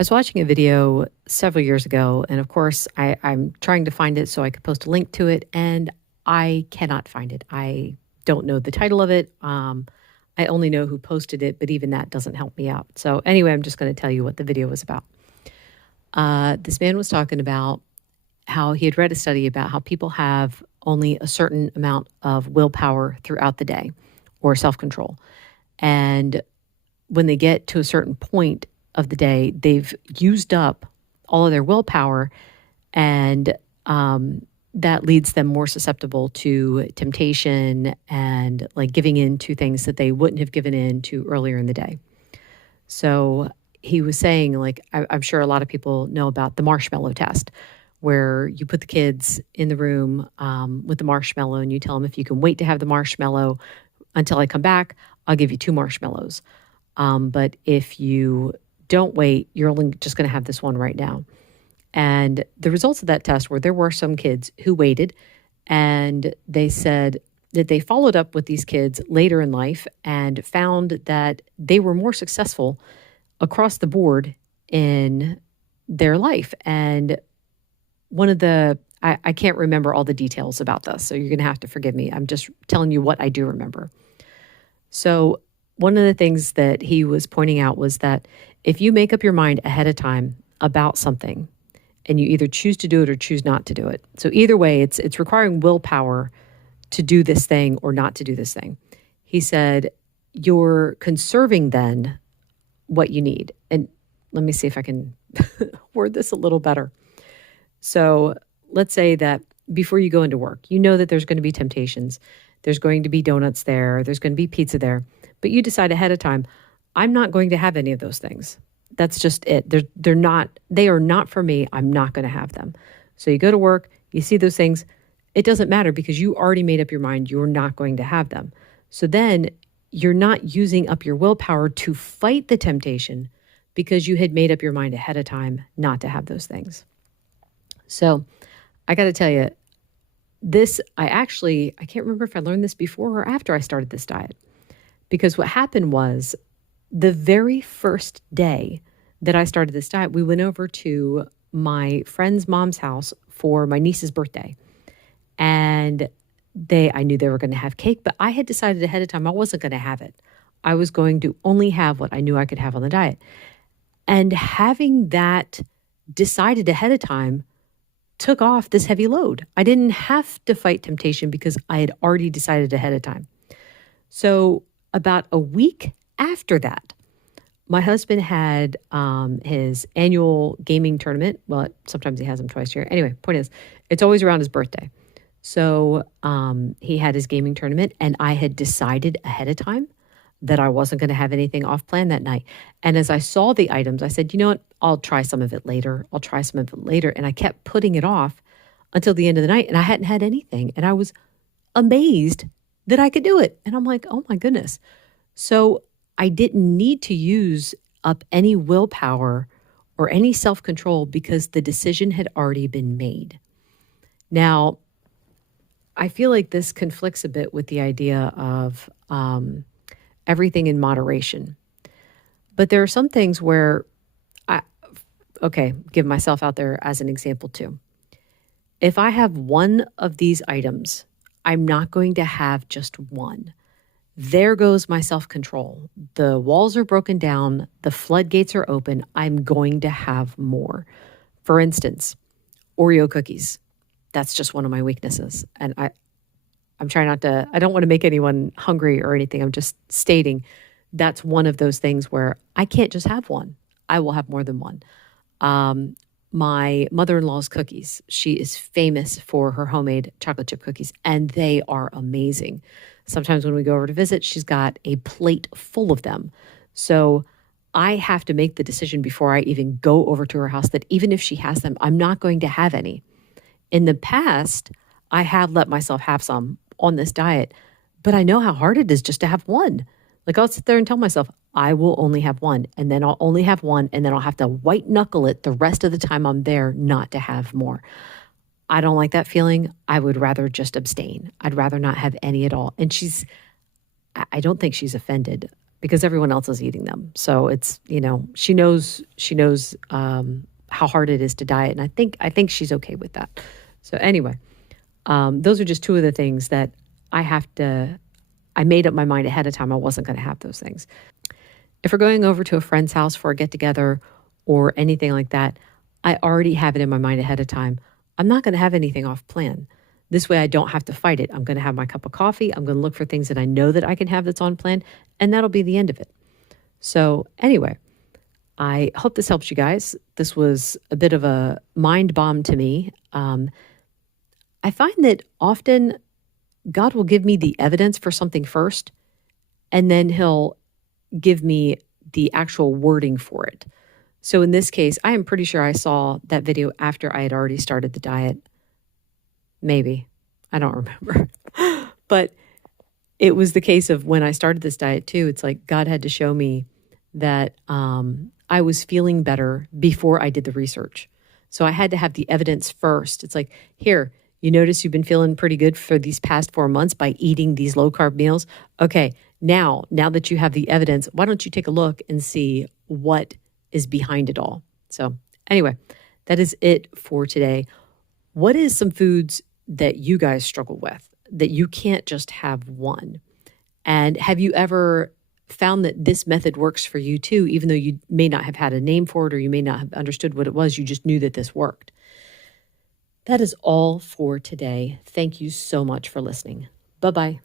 was watching a video several years ago, and of course, I'm trying to find it so I could post a link to it, and I cannot find it. I don't know the title of it. I only know who posted it, but even that doesn't help me out. So, anyway, I'm just going to tell you what the video was about. This man was talking about how he had read a study about how people have only a certain amount of willpower throughout the day or self control. And when they get to a certain point of the day, they've used up all of their willpower, and that leads them more susceptible to temptation and like giving in to things that they wouldn't have given in to earlier in the day. So he was saying, like, I'm sure a lot of people know about the marshmallow test, where you put the kids in the room with the marshmallow and you tell them, if you can wait to have the marshmallow until I come back, I'll give you 2 marshmallows. But if you don't wait, you're only just going to have this one right now. And the results of that test were there were some kids who waited, and they said that they followed up with these kids later in life and found that they were more successful across the board in their life. And one of the, I can't remember all the details about this, so you're going to have to forgive me. I'm just telling you what I do remember. So one of the things that he was pointing out was that if you make up your mind ahead of time about something, and you either choose to do it or choose not to do it. So either way, it's requiring willpower to do this thing or not to do this thing. He said, you're conserving then what you need. And let me see if I can word this a little better. So let's say that before you go into work, you know that there's going to be temptations. There's going to be donuts there. There's going to be pizza there. But you decide ahead of time, I'm not going to have any of those things. That's just it. They are not for me. I'm not going to have them. So you go to work, you see those things. It doesn't matter because you already made up your mind you're not going to have them. So then you're not using up your willpower to fight the temptation because you had made up your mind ahead of time not to have those things. So I got to tell you, I can't remember if I learned this before or after I started this diet. Because what happened was, the very first day that I started this diet, we went over to my friend's mom's house for my niece's birthday. And I knew they were going to have cake, but I had decided ahead of time I wasn't going to have it. I was going to only have what I knew I could have on the diet. And having that decided ahead of time took off this heavy load. I didn't have to fight temptation because I had already decided ahead of time. So about a week after that, my husband had his annual gaming tournament. Well, sometimes he has them twice a year. Anyway, point is, it's always around his birthday. So he had his gaming tournament, and I had decided ahead of time that I wasn't going to have anything off plan that night. And as I saw the items, I said, you know what? I'll try some of it later. And I kept putting it off until the end of the night, and I hadn't had anything. And I was amazed that I could do it. And I'm like, oh my goodness. So I didn't need to use up any willpower or any self-control because the decision had already been made. Now, I feel like this conflicts a bit with the idea of everything in moderation. But there are some things where give myself out there as an example too. If I have one of these items, I'm not going to have just one. There goes my self-control. The walls are broken down. The floodgates are open. I'm going to have more. For instance, Oreo cookies. That's just one of my weaknesses. And I'm trying I don't want to make anyone hungry or anything. I'm just stating that's one of those things where I can't just have one. I will have more than one. My mother-in-law's cookies. She is famous for her homemade chocolate chip cookies, and they are amazing. Sometimes when we go over to visit, she's got a plate full of them. So I have to make the decision before I even go over to her house that even if she has them, I'm not going to have any. In the past, I have let myself have some on this diet, but I know how hard it is just to have one. Like I'll sit there and tell myself, I will only have one, and then I'll only have one, and then I'll have to white knuckle it the rest of the time I'm there not to have more. I don't like that feeling. I would rather just abstain. I'd rather not have any at all. And I don't think she's offended. because everyone else is eating them. So it's, she knows how hard it is to diet. And I think she's okay with that. So anyway, those are just two of the things that I made up my mind ahead of time I wasn't going to have those things. If we're going over to a friend's house for a get together or anything like that, I already have it in my mind ahead of time. I'm not going to have anything off plan. This way I don't have to fight it. I'm going to have my cup of coffee. I'm going to look for things that I know that I can have that's on plan, and that'll be the end of it. So anyway, I hope this helps you guys. This was a bit of a mind bomb to me. I find that often God will give me the evidence for something first, and then he'll give me the actual wording for it. So in this case, I am pretty sure I saw that video after I had already started the diet. Maybe. I don't remember. But it was the case of when I started this diet too, it's like God had to show me that I was feeling better before I did the research. So I had to have the evidence first. It's like, here, you notice you've been feeling pretty good for these past 4 months by eating these low carb meals. Okay, now that you have the evidence, why don't you take a look and see what is behind it all? So anyway, that is it for today. What is some foods that you guys struggle with that you can't just have one? And have you ever found that this method works for you too, even though you may not have had a name for it or you may not have understood what it was, you just knew that this worked? That is all for today. Thank you so much for listening. Bye-bye.